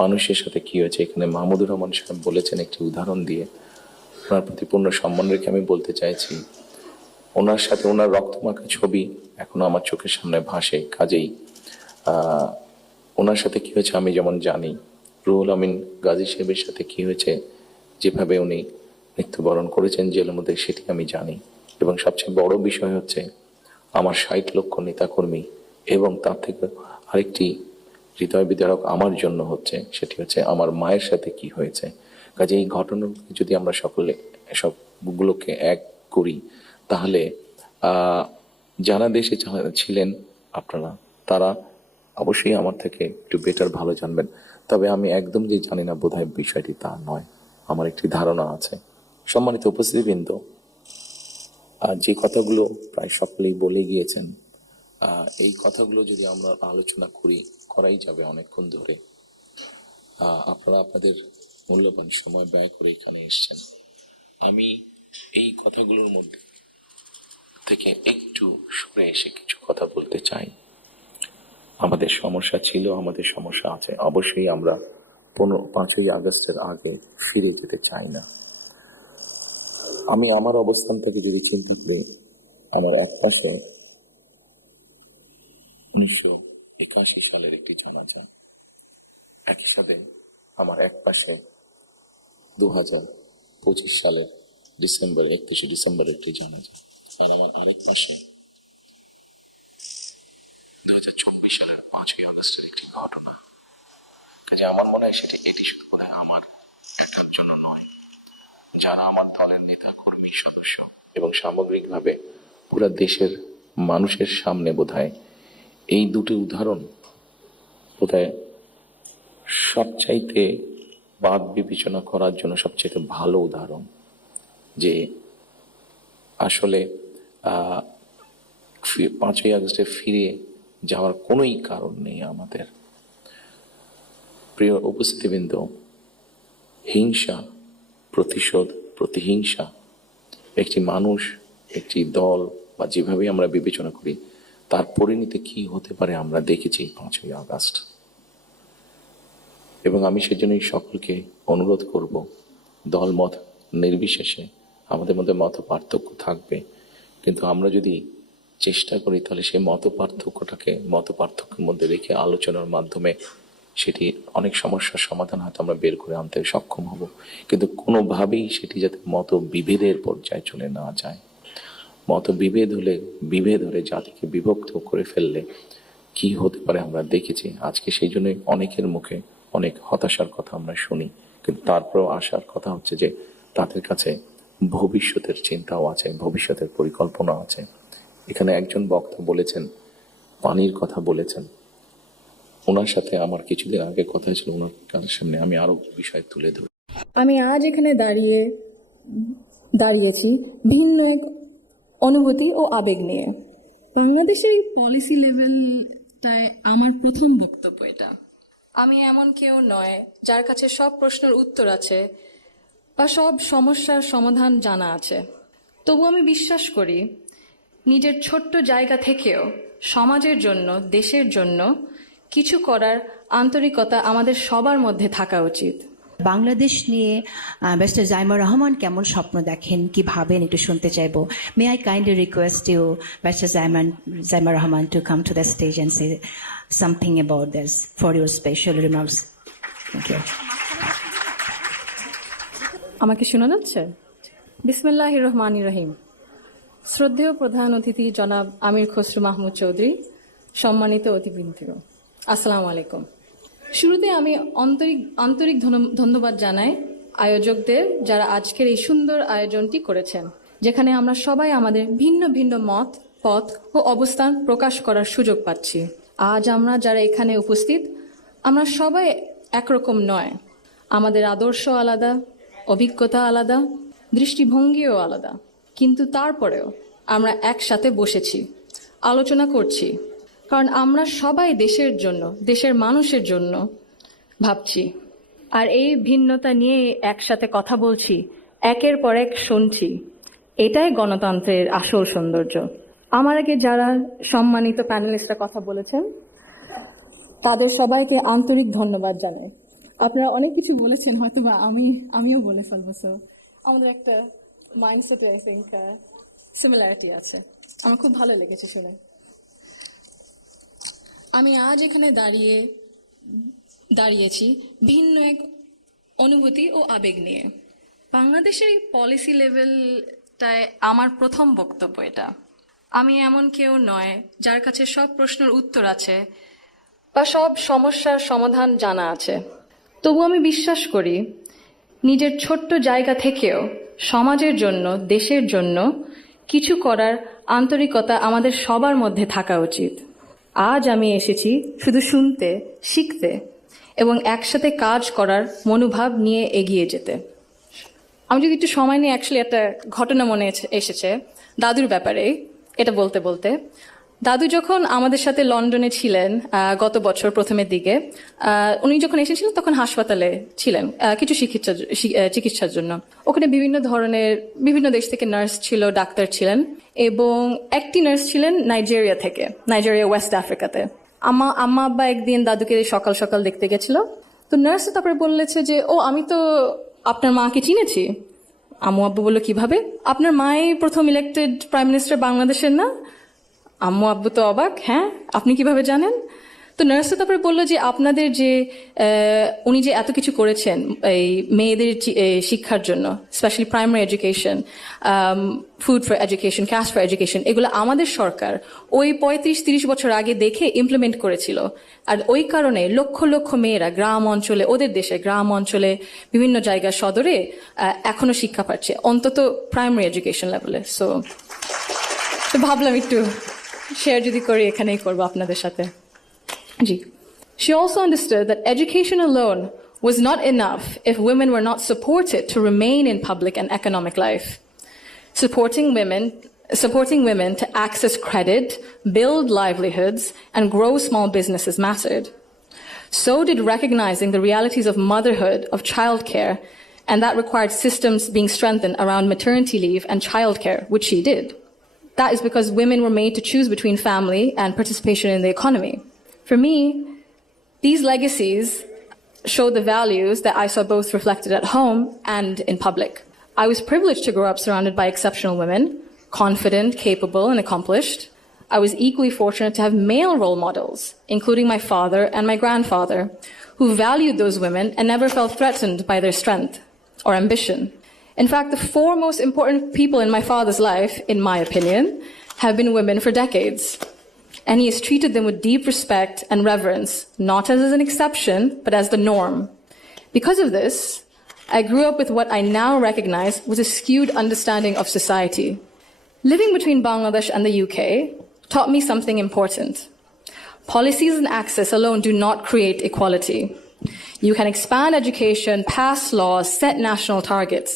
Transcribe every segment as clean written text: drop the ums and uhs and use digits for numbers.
মানুষের সাথে কি হয়েছে। এখানে মাহমুদুর রহমান সাহেব বলেছেন একটি উদাহরণ দিয়ে, ওনার প্রতি পূর্ণ সম্মান রেখে আমি বলতে চাইছি, ওনার সাথে ওনার রক্তমাখা ছবি এখনো আমার চোখের সামনে ভাসে। কাজেই ওনার সাথে কি হয়েছে আমি যেমন জানি, রুহুল আমিন গাজী সাহেবের সাথে কি হয়েছে, যেভাবে উনি মৃত্যুবরণ করেছেন জেলের মধ্যে, সেটি আমি জানি। এবং সবচেয়ে বড় বিষয় হচ্ছে আমার 60 লক্ষ নেতাকর্মী, এবং তার থেকে আরেকটি হৃদয় বিদারক আমার জন্য হচ্ছে, সেটি হচ্ছে আমার মায়ের সাথে কি হয়েছে। কাজে এই ঘটনাগুলো যদি আমরা সকলে সবগুলোকে এক করি, তাহলে যারা দেশে ছিলেন আপনারা, তারা অবশ্যই আমার থেকে একটু বেটার ভালো জানবেন। তবে আমি একদম যে জানি না বোধহয় বিষয়টি তা নয়, আমার একটি ধারণা আছে। সম্মানিত উপস্থিতিবৃন্দ, যে কথাগুলো প্রায় সকলেই বলে গিয়েছেন, এই কথাগুলো যদি আমরা আলোচনা করাই যাবে অনেকক্ষণ ধরে। আপনারা আপনাদের মূল্যবান সময় ব্যয় করে এখানে এসেছেন। আমি এই কথাগুলোর মধ্যে থেকে একটু সরে এসে কিছু কথা বলতে চাই। আমাদের সমস্যা ছিল, আমাদের সমস্যা আছে। অবশ্যই আমরা 5ই আগস্টের আগে ফিরে যেতে চাই না। আমি আমার অবস্থান থেকে যদি চিন্তা করি, আমার এক পাশে 1981 সালের একটি জানাজা, একই সাথে আমার এক পাশে 2025 সালের 31 ডিসেম্বর একটি জানাজা, আর আমার আরেক পাশে 2024 সালের 5ই আগস্টের একটি ঘটনা। কাজে আমার মনে হয় এটি শুধু মনে হয় আমার এটার জন্য নয়, যারা আমার দলের নেতা কর্মী সদস্য এবং সামগ্রিকভাবে পুরো দেশের মানুষের সামনে বোধহয় এই দুটি উদাহরণ বোধহয় সবচাইতে বাদ বিবেচনা করার জন্য সবচাইতে ভালো উদাহরণ, যে আসলে 5ই আগস্টে ফিরে যাওয়ার কোনোই কারণ নেই আমাদের। প্রিয় উপস্থিতিবৃন্দ, হিংসা, প্রতিশোধ, প্রতিহিংসা একটি মানুষ, একটি দল বা যেভাবে আমরা বিবেচনা করি, তার পরিণতি কি হতে পারে আমরা দেখেছি 5ই আগস্ট। এবং আমি সেজন্যই সকলকে অনুরোধ করব, দলমত নির্বিশেষে আমাদের মধ্যে মত পার্থক্য থাকবে, কিন্তু আমরা যদি চেষ্টা করি তাহলে সেই মত পার্থক্যের মধ্যে রেখে আলোচনার মাধ্যমে সেটি অনেক সমস্যার সমাধান হয়তো আমরা বের করে আনতে সক্ষম হব। কিন্তু কোনোভাবেই সেটি যাতে মত বিভেদের পর্যায়ে চলে না যায়। মত বিভেদ হলে জাতিকে বিভক্ত করে ফেললে কি হতে পারে আমরা দেখেছি। আজকে সেই জন্য অনেকের মুখে অনেক হতাশার কথা আমরা শুনি, কিন্তু তারপরেও আসার কথা হচ্ছে যে তাদের কাছে ভবিষ্যতের চিন্তাও আছে, ভবিষ্যতের পরিকল্পনা আছে। এখানে একজন বক্তা বলেছেন, পানির কথা বলেছেন, ওনার সাথে আমার কিছুদিন আগে কথা ছিল, ওনার সামনে আমি আরো বিষয় তুলে ধরি। আমি আজ এখানে দাঁড়িয়েছি ভিন্ন এক অনুভূতি ও আবেগ নিয়ে। বাংলাদেশের এই পলিসি লেভেলটায় আমার প্রথম বক্তব্য এটা। আমি এমন কেউ নয় যার কাছে সব প্রশ্নের উত্তর আছে বা সব সমস্যার সমাধান জানা আছে। তবু আমি বিশ্বাস করি, নিজের ছোট্ট জায়গা থেকেও সমাজের জন্য, দেশের জন্য কিছু করার আন্তরিকতা আমাদের সবার মধ্যে থাকা উচিত। বাংলাদেশ নিয়ে ব্যারিস্টার জাইমা রহমান কেমন স্বপ্ন দেখেন, কি ভাবেন, একটু শুনতে চাইবো। May I kindly request you barrister Zaima Rahman to come to the stage and say something about this for your special remarks. Thank you. আমাকে শোনা যাচ্ছে? বিসমিল্লাহির রহমানির রহিম। শ্রদ্ধেয় প্রধান অতিথি জনাব আমির খসরু মাহমুদ চৌধুরী, সম্মানিত অতিথিবৃন্দ, আসসালামু আলাইকুম। শুরুতে আমি আন্তরিক ধন্যবাদ জানাই আয়োজকদের, যারা আজকের এই সুন্দর আয়োজনটি করেছেন, যেখানে আমরা সবাই আমাদের ভিন্ন ভিন্ন মত, পথ ও অবস্থান প্রকাশ করার সুযোগ পাচ্ছি। আজ আমরা যারা এখানে উপস্থিত, আমরা সবাই একরকম নয়। আমাদের আদর্শ আলাদা, অভিজ্ঞতা আলাদা, দৃষ্টিভঙ্গিও আলাদা, কিন্তু তারপরেও আমরা একসাথে বসেছি, আলোচনা করছি, কারণ আমরা সবাই দেশের জন্য, দেশের মানুষের জন্য ভাবছি। আর এই ভিন্নতা নিয়ে একসাথে কথা বলছি, একের পর এক শুনছি। এটাই গণতন্ত্রের আসল সৌন্দর্য। আমার আগে যারা সম্মানিত প্যানেলিস্টরা কথা বলেছেন, তাদের সবাইকে আন্তরিক ধন্যবাদ জানাই। আপনারা অনেক কিছু বলেছেন, হয়তো বা আমিও বলে ফেলবো। সো আমাদের একটা মাইন্ডসেটে আই থিঙ্ক সিমিলারিটি আছে। আমার খুব ভালো লেগেছে শুনে। আমি আজ এখানে দাঁড়িয়েছি ভিন্ন এক অনুভূতি ও আবেগ নিয়ে। বাংলাদেশের এই পলিসি লেভেলটায় আমার প্রথম বক্তব্য এটা। আমি এমন কেউ নয় যার কাছে সব প্রশ্নের উত্তর আছে বা সব সমস্যার সমাধান জানা আছে। তবু আমি বিশ্বাস করি নিজের ছোট্ট জায়গা থেকেও সমাজের জন্য, দেশের জন্য কিছু করার আন্তরিকতা আমাদের সবার মধ্যে থাকা উচিত। আজ আমি এসেছি শুধু শুনতে, শিখতে এবং একসাথে কাজ করার মনোভাব নিয়ে এগিয়ে যেতে। আমি যদি একটু সময় নিয়ে অ্যাকচুয়ালি একটা ঘটনা মনে এসেছে দাদুর ব্যাপারে, এটা বলতে বলতে। দাদু যখন আমাদের সাথে লন্ডনে ছিলেন গত বছর প্রথমের দিকে, উনি যখন এসেছিলেন তখন হাসপাতালে ছিলেন কিছু চিকিৎসার জন্য। ওখানে বিভিন্ন দেশ থেকে নার্স ছিল, ডাক্তার ছিলেন, এবং একটি নার্স ছিলেন নাইজেরিয়া ওয়েস্ট আফ্রিকাতে। আম্মা আব্বা একদিন দাদুকে সকাল সকাল দেখতে গেছিল। তো নার্স তারপরে বললেছে যে, ও আমি তো আপনার মাকে চিনেছি। আম্মু আব্বু বললো, কিভাবে? আপনার মাই প্রথম ইলেক্টেড প্রাইম মিনিস্টার বাংলাদেশের না? আম্মু আব্বু তো অবাক, হ্যাঁ আপনি কিভাবে জানেন? তো নার্স তারপরে বললো যে, আপনাদের যে উনি যে এত কিছু করেছেন এই মেয়েদের শিক্ষার জন্য, specially primary education, food for education, cash for education, এগুলো আমাদের সরকার ওই 35-30 বছর আগে দেখে ইমপ্লিমেন্ট করেছিল। আর ওই কারণে লক্ষ লক্ষ মেয়েরা গ্রাম অঞ্চলে, ওদের দেশে গ্রাম অঞ্চলে বিভিন্ন জায়গায় সদরে এখনো শিক্ষা পাচ্ছে, অন্তত প্রাইমারি এডুকেশন লেভেলে। সো ভাবলাম একটু শেয়ার যদি করি, এখানেই করবো আপনাদের সাথে। জি। She also understood that education alone was not enough if women were not supported to remain in public and economic life. Supporting women to access credit, build livelihoods, and grow small businesses mattered. So did recognizing the realities of motherhood, of childcare, and that required systems being strengthened around maternity leave and childcare, which she did. That is because women were made to choose between family and participation in the economy. For me, these legacies show the values that I saw both reflected at home and in public. I was privileged to grow up surrounded by exceptional women, confident, capable, and accomplished. I was equally fortunate to have male role models, including my father and my grandfather, who valued those women and never felt threatened by their strength or ambition. In fact, the four most important people in my father's life, in my opinion, have been women for decades. And he has treated them with deep respect and reverence, not as an exception, but as the norm. Because of this, I grew up with what I now recognize was a skewed understanding of society. Living between Bangladesh and the UK taught me something important. Policies and access alone do not create equality. You can expand education, pass laws, set national targets,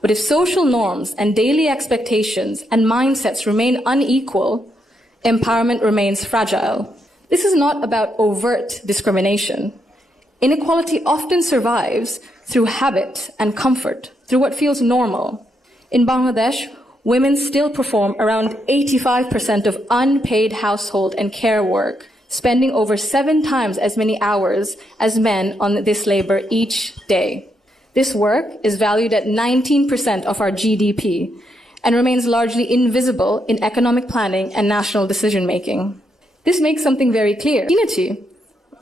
but if social norms and daily expectations and mindsets remain unequal, empowerment remains fragile. This is not about overt discrimination. Inequality often survives through habit and comfort, through what feels normal. In Bangladesh, women still perform around 85% of unpaid household and care work, spending over 7 times as many hours as men on this labor each day. This work is valued at 19% of our GDP and remains largely invisible in economic planning and national decision-making. This makes something very clear. চিনেছি।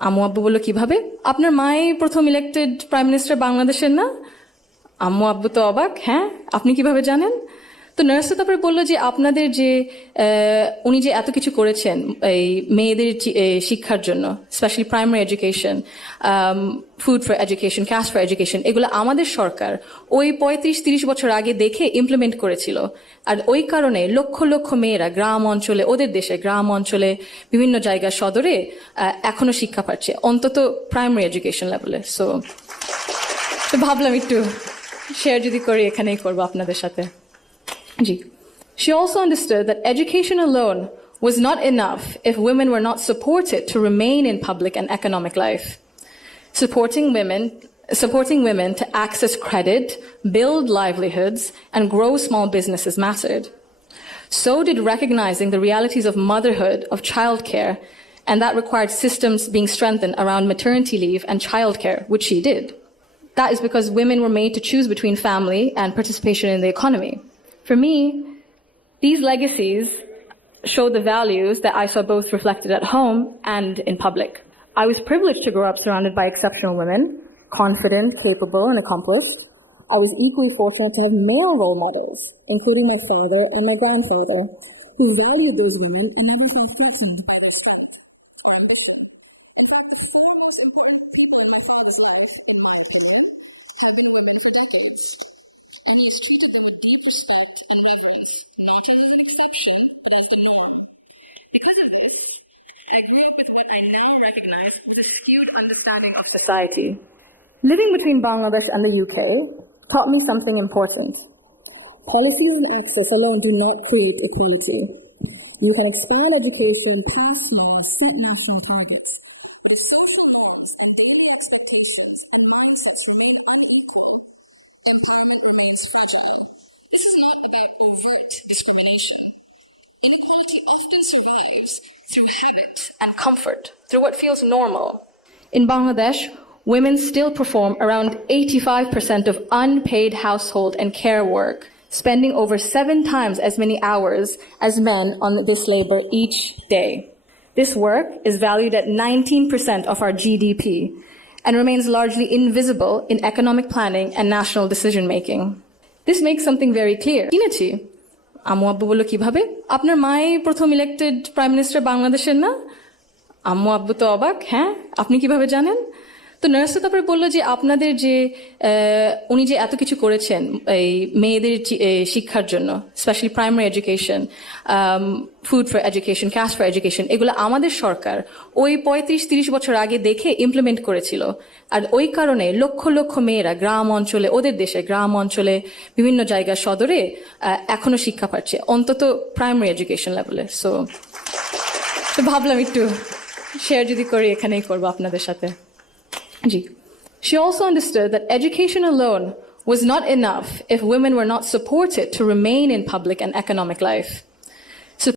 আম্মু আব্বু বললো, কিভাবে? আপনার মাই প্রথম elected prime minister বাংলাদেশের না? আম্মু আব্বু তো অবাক, হ্যাঁ আপনি কিভাবে জানেন? তো নার্স তারপরে বললো যে, আপনাদের যে উনি যে এত কিছু করেছেন এই মেয়েদের শিক্ষার জন্য, specially primary education, food for education, cash for education, এগুলো আমাদের সরকার ওই 35-30 বছর আগে দেখে ইমপ্লিমেন্ট করেছিল। আর ওই কারণে লক্ষ লক্ষ মেয়েরা গ্রাম অঞ্চলে, ওদের দেশে গ্রাম অঞ্চলে বিভিন্ন জায়গায় সদরে এখনো শিক্ষা পাচ্ছে, অন্তত প্রাইমারি এডুকেশন লেভেলে। সো ভাবলাম একটু শেয়ার যদি করি, এখানেই করবো আপনাদের সাথে। She also understood that education alone was not enough if women were not supported to remain in public and economic life. Supporting women to access credit, build livelihoods, and grow small businesses mattered. So did recognizing the realities of motherhood, of childcare, and that required systems being strengthened around maternity leave and childcare, which she did. That is because women were made to choose between family and participation in the economy. For me, these legacies show the values that I saw both reflected at home and in public. I was privileged to grow up surrounded by exceptional women, confident, capable, and accomplished. I was equally fortunate to have male role models, including my father and my grandfather, who valued those women and never felt threatened. Society. Living between Bangladesh and the UK taught me something important. Policy and access alone do not create equality. You can expand education, pass laws, set national targets. And comfort through what feels normal. In Bangladesh, women still perform around 85% of unpaid household and care work, spending over 7 times as many hours as men on this labor each day. This work is valued at 19% of our GDP and remains largely invisible in economic planning and national decision-making. This makes something very clear. কিনেছি আম্মু আব্বু বলল কিভাবে আপনার মাই প্রথম elected prime minister বাংলাদেশের না আম্মু আব্বু তো অবাক হ্যাঁ আপনি কিভাবে জানেন তো নার্স তারপরে বললো যে আপনাদের যে উনি যে এত কিছু করেছেন এই মেয়েদের শিক্ষার জন্য specially primary education food for education cash for education এগুলো আমাদের সরকার ওই 35-30 বছর আগে দেখে ইমপ্লিমেন্ট করেছিল আর ওই কারণে লক্ষ লক্ষ মেয়েরা গ্রাম অঞ্চলে ওদের দেশে গ্রাম অঞ্চলে বিভিন্ন জায়গা সদরে এখনো শিক্ষা পাচ্ছে অন্তত প্রাইমারি এডুকেশন লেভেলে সো ভাবলাম একটু শেয়ার যদি করি এখানেই করবো আপনাদের সাথে She also understood that education alone was not enough if women were not supported to remain in public and economic life.